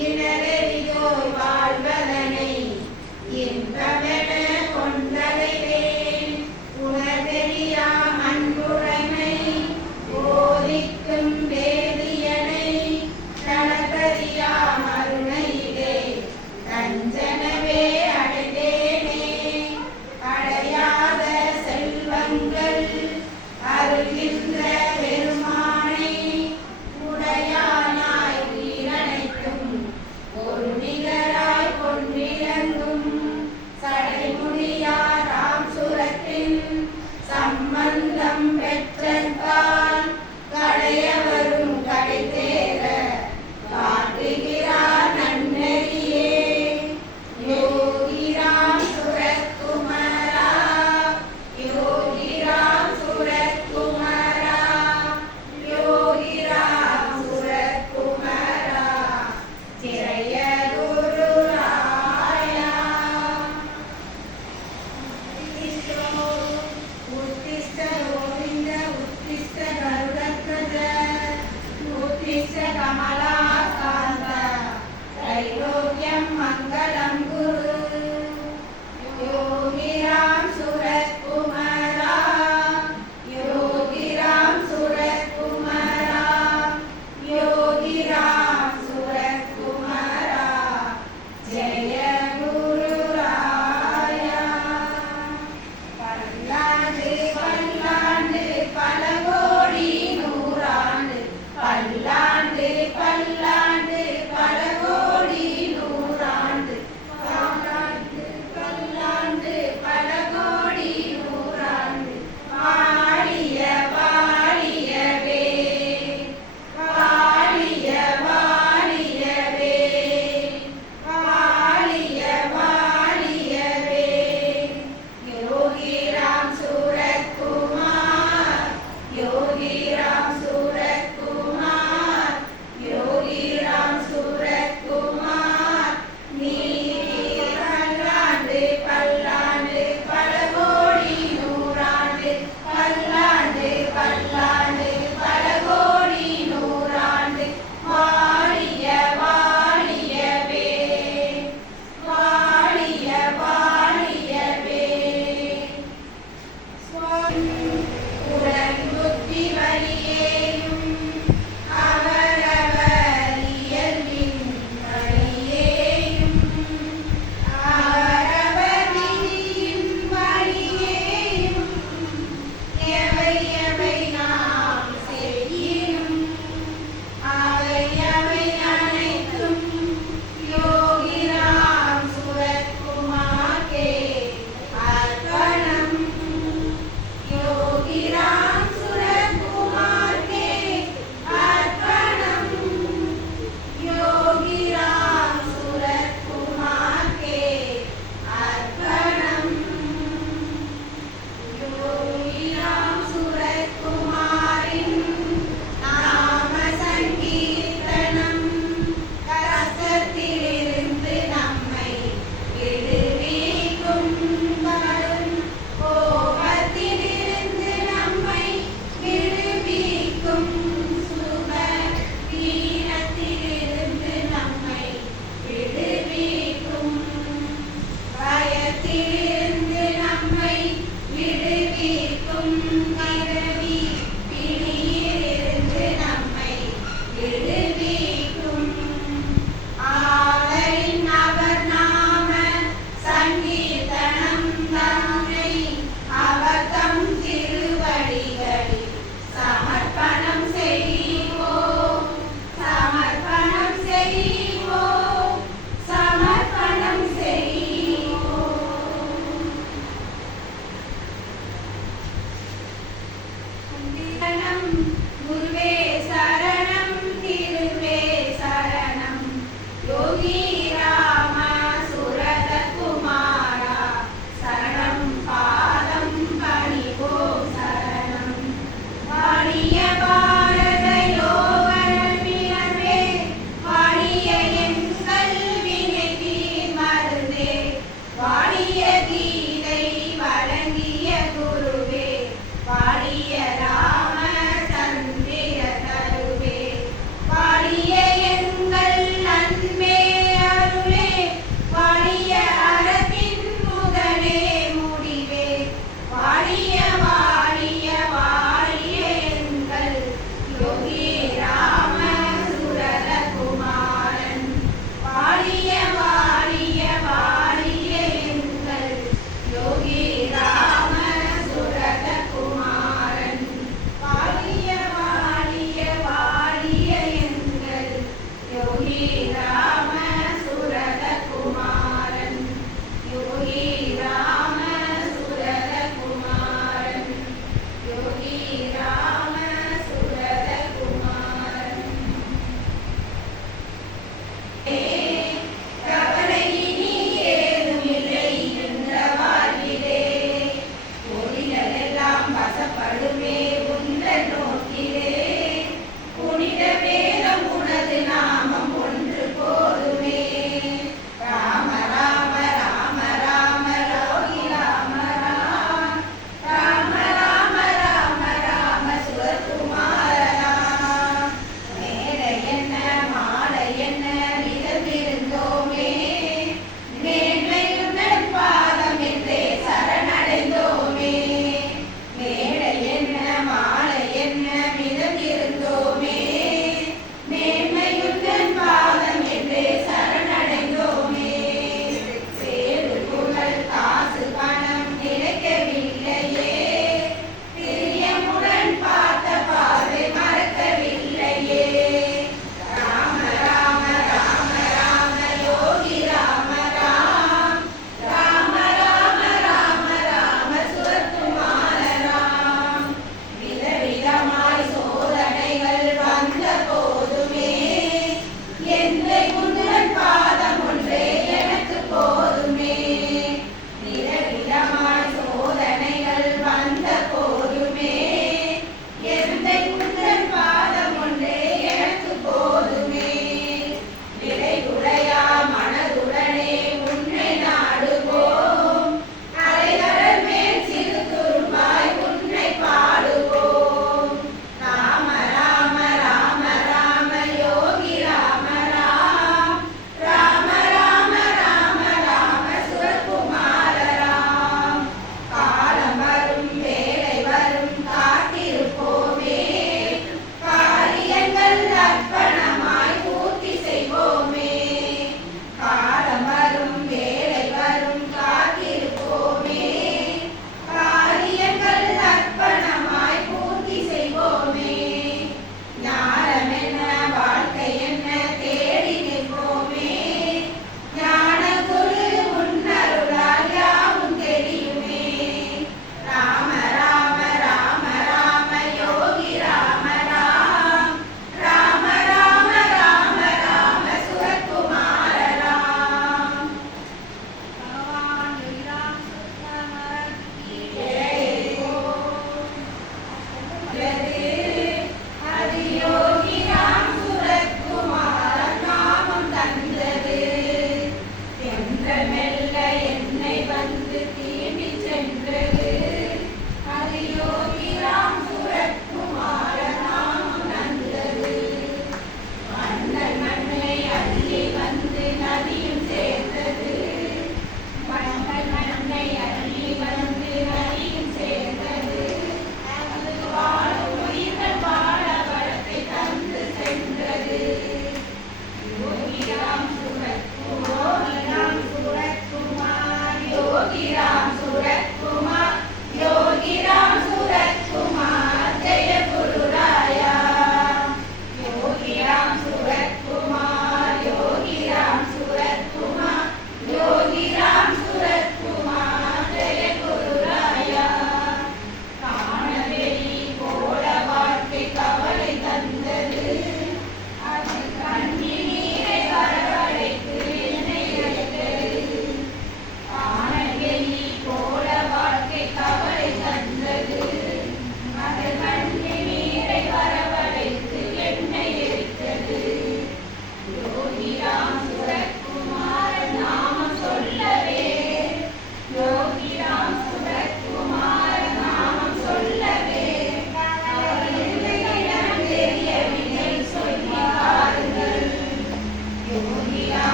இனரெறியோர் வாழ்வதனை இன்பமென கொண்டலைவேன்